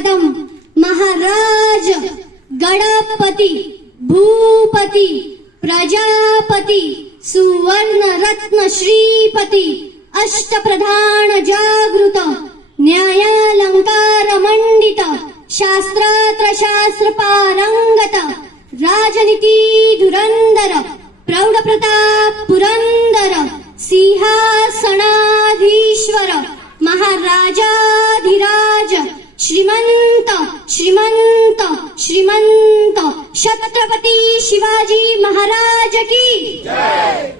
कदम महाराज गणपती भूपती प्रजापती सुवर्ण रत्न श्रीपती अष्टप्रधान जागृत न्यायालंकार मंडित शास्त्रात्र शास्त्र पारंगत राजनीती धुरंधर प्रौढ प्रताप पुरंदर सिंहासनाधीश्वर महाराजाधिराज श्रीमंत श्रीमंत श्रीमंत छत्रपती शिवाजी महाराज की जय।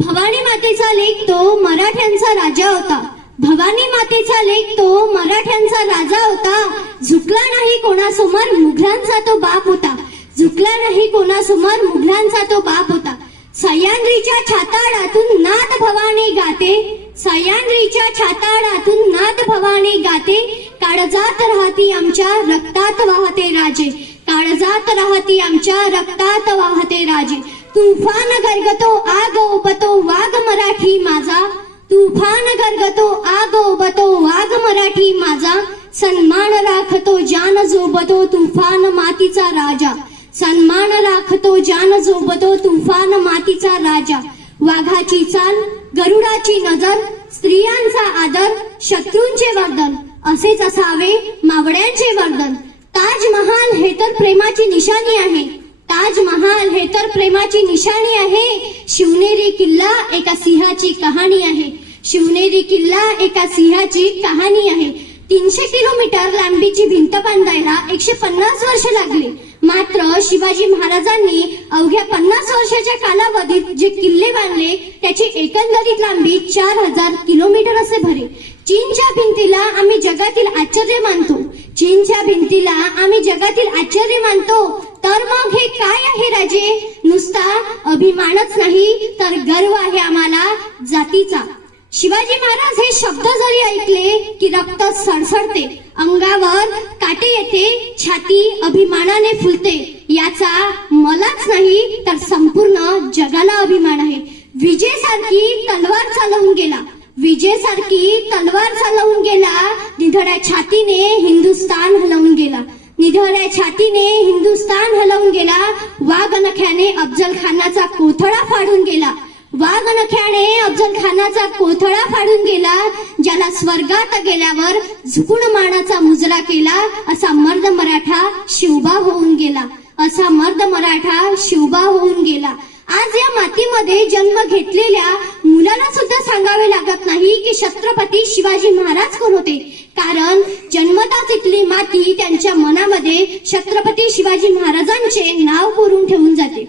भवानी मातेचा लेक तो मराठ्यांचा राजा होता. भवानी मातेचा लेक तो मराठ्यांचा राजा होता. झुकला नाही कोणासमोर मुघलांचा तो बाप होता. झुकला नाही कोणासमोर मुघलांचा तो बाप होता. सह्याद्रीच्या छाताडातून नाथ भवानी गाते. सह्याद्रीच्या छाताडातून नाथ भवानी गाते. काळजात राहती आमच्या रक्तात वाहते राजे. काळजात राहती आमच्या रक्तात वाहते राजे. तुफान गरगतो आग ओबतो वाघ मराठी माझा. तुफान गरगतो आग ओबतो वाघ मराठी माझा. सन्मान राखतो जान जोबतो तुफान मातीचा राजा. सन्मान राखतो जान जोबतो तुफान मातीचा राजा. वाघाची चाल गरुडाची नजर स्त्रियांचा आदर शत्रूंचे वर्दन असेच असावे मावळ्यांचे वर्दन. ताजमहाल हे तर प्रेमाची निशाणी आहे. ताजमहाल हे तर प्रेमाची निशाणी आहे. शिवनेरी किल्ला एका सिंहाची कहाणी आहे. शिवनेरी किल्ला एका सिंहाची कहाणी आहे. 300 किलोमीटर लांबीची भिंत बांधायला 150 वर्ष लागले. मात्र शिवाजी महाराजांनी अवघ्या 50 वर्षाच्या कालावधीत जे किल्ले बांधले त्याची एकंदरीत लांबी 4000 किलोमीटर असे भरे. चीनच्या भिंतीला आम्ही जगातील आश्चर्य मानतो. चीनच्या भिंतीला आम्ही जगातील आश्चर्य मानतो. तर मग हे काय आहे राजे? नुसता अभिमानच नाही तर गर्व आहे आम्हाला जातीचा. शिवाजी महाराज हे शब्द जरी ऐकले की रक्त सळसळते, अंगावर काटे येते, छाती अभिमानाने फुलते. याचा मलाच नाही तर संपूर्ण जगाला अभिमान आहे. विजेसारखी तलवार चालवून गेला. विजेसारखी तलवार चालवून गेला. निधड्या छातीने हिंदुस्तान हलवून गेला. निधड्या छातीने हिंदुस्तान हलवून गेला. वाघनख्याने अफजल खानाचा कोथळा फाडून गेला. वाघनख्याने अफजल खानाचा कोथळा फाडून गेला. ज्याला स्वर्गात गेल्यावर झुकून मानाचा मुजरा केला असा मर्द मराठा शिवबा होऊन गेला. असा मर्द मराठा शिवबा होऊन गेला. आज या मातीमध्ये जन्म घेतलेल्या मुलाला सुद्धा सांगावे लागत नाही की छत्रपती शिवाजी महाराज कोण होते. कारण जन्मताच इथली माती त्यांच्या मनामध्ये छत्रपती शिवाजी महाराजांचे नाव कोरून ठेवून जाते.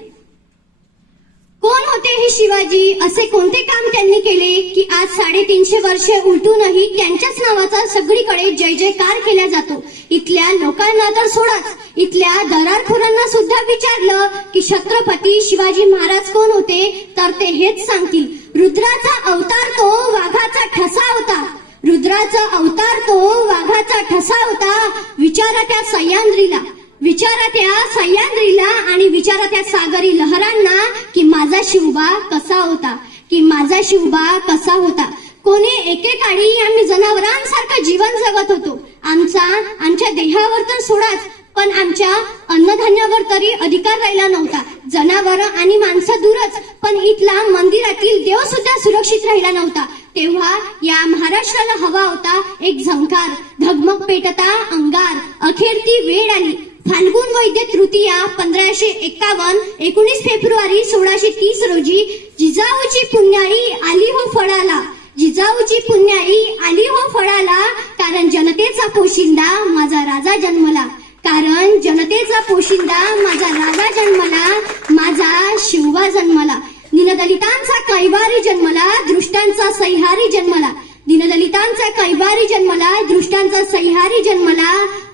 कोण होते हे शिवाजी? असे कोणते काम त्यांनी केले की आज 350 वर्षे उलटूनही त्यांच्याच नावाचा सगळीकडे जय जयकार केला जातो. इथल्या लोकांना तर सोडाच, इथल्या दरारखोरांना सुद्धा विचारलं की छत्रपती शिवाजी महाराज कोण होते तर ते हेच सांगतील, रुद्राचा अवतार तो वाघाचा ठसा होता. रुद्राचा अवतार तो वाघाचा ठसा होता. विचारा त्या सह्याद्रीला, विचारा त्या सह्याद्रीला आणि विचारा त्या सागरी लहरांना की माझा शिवबा कसा होता, की माझा शिवबा कसा होता. कोणी एकेकाळी आम्ही जनावरांसारखं जीवन जगत होतो. आमच्या देहावर तर सोडाच पण आमच्या अन्नधान्यावर तरी अधिकार राहिला नव्हता. जनावर आणि माणसं दूरच पण इथला मंदिरातील देव सुद्धा सुरक्षित राहिला नव्हता. तेव्हा या महाराष्ट्राला हवा होता एक झंकार. धगमग पेटता अंगार. अखेर ती वेळ आली. फाल्गुन वैद्य तृतीया 1551 19 फेब्रुवारी 1630 रोजी जिजाऊची पुण्याई आली हो फळाला. जिजाऊची पुण्याई आली हो फळाला. कारण जनतेचा पोशिंदा माझा राजा जन्मला. कारण जनतेचा पोशिंदा माझा राजा जन्मला. माझा शिवबा जन्मला. दीनदलितांचा कैवारी जन्मला. दृष्टांचा सह्यारी जन्मला. दीनदलितांचा कैवारी जन्मला. दृष्टांचा सह्यारी जन्मला.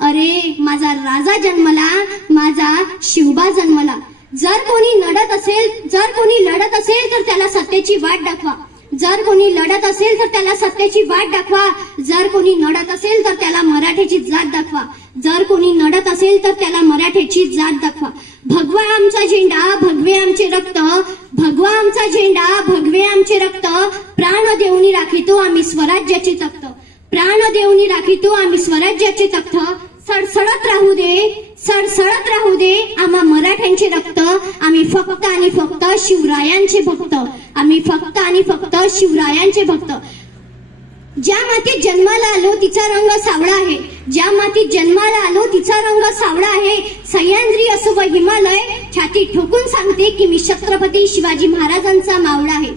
अरे माझा राजा जन्मला. माझा शिवबा जन्मला. जर कोणी लढत असेल तर त्याला सत्तेची वाट दाखवा. जर कोणी लढत असेल तर त्याला सत्तेची वाट दाखवा. जर कोणी लढत असेल तर त्याला मराठ्याची जात दाखवा. जर कोणी लढत असेल तर त्याला मराठ्याची जात दाखवा. भगवा आमचा झेंडा भगवे आमचे रक्त. भगवा आमचा झेंडा भगवे आमचे रक्त. प्राण देऊनी राखितो आम्ही स्वराज्याची तख्त. प्राण देऊनी राखितो आम्ही स्वराज्याची तख्त. सडसडत राहू दे, सडसडत राहू दे आम्हा मराठ्यांचे रक्त. आम्ही फक्त आणि फक्त शिवरायांचे भक्त. आम्ही फक्त आणि फक्त शिवरायांचे भक्त. ज्या मातीत जन्माला आलो तिचा रंग सावळा आहे. ज्या मातीत जन्माला आलो तिचा रंग सावळा आहे. सह्याद्री असो व हिमालय, छाती ठोकून सांगते की मी छत्रपती शिवाजी महाराजांचा मावळा आहे.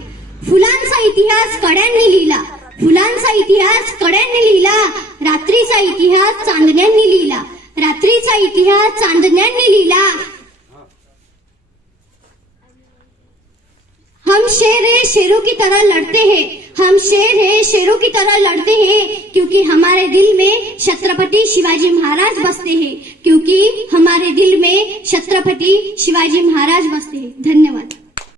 फुलांचा इतिहास कड्यांनी लिहिला, फुलांचा इतिहास कड्यांनी लिहिला. रात्रीचा इतिहास चांदण्यांनी लिहिला, रात्रीचा इतिहास चांदण्यांनी लिहिला. हम शेर है शेरों की तरह लड़ते हैं, हम शेर है शेरों की तरह लड़ते हैं, क्योंकि हमारे दिल में छत्रपति शिवाजी महाराज बसते हैं, क्योंकि हमारे दिल में छत्रपति शिवाजी महाराज बसते हैं. धन्यवाद.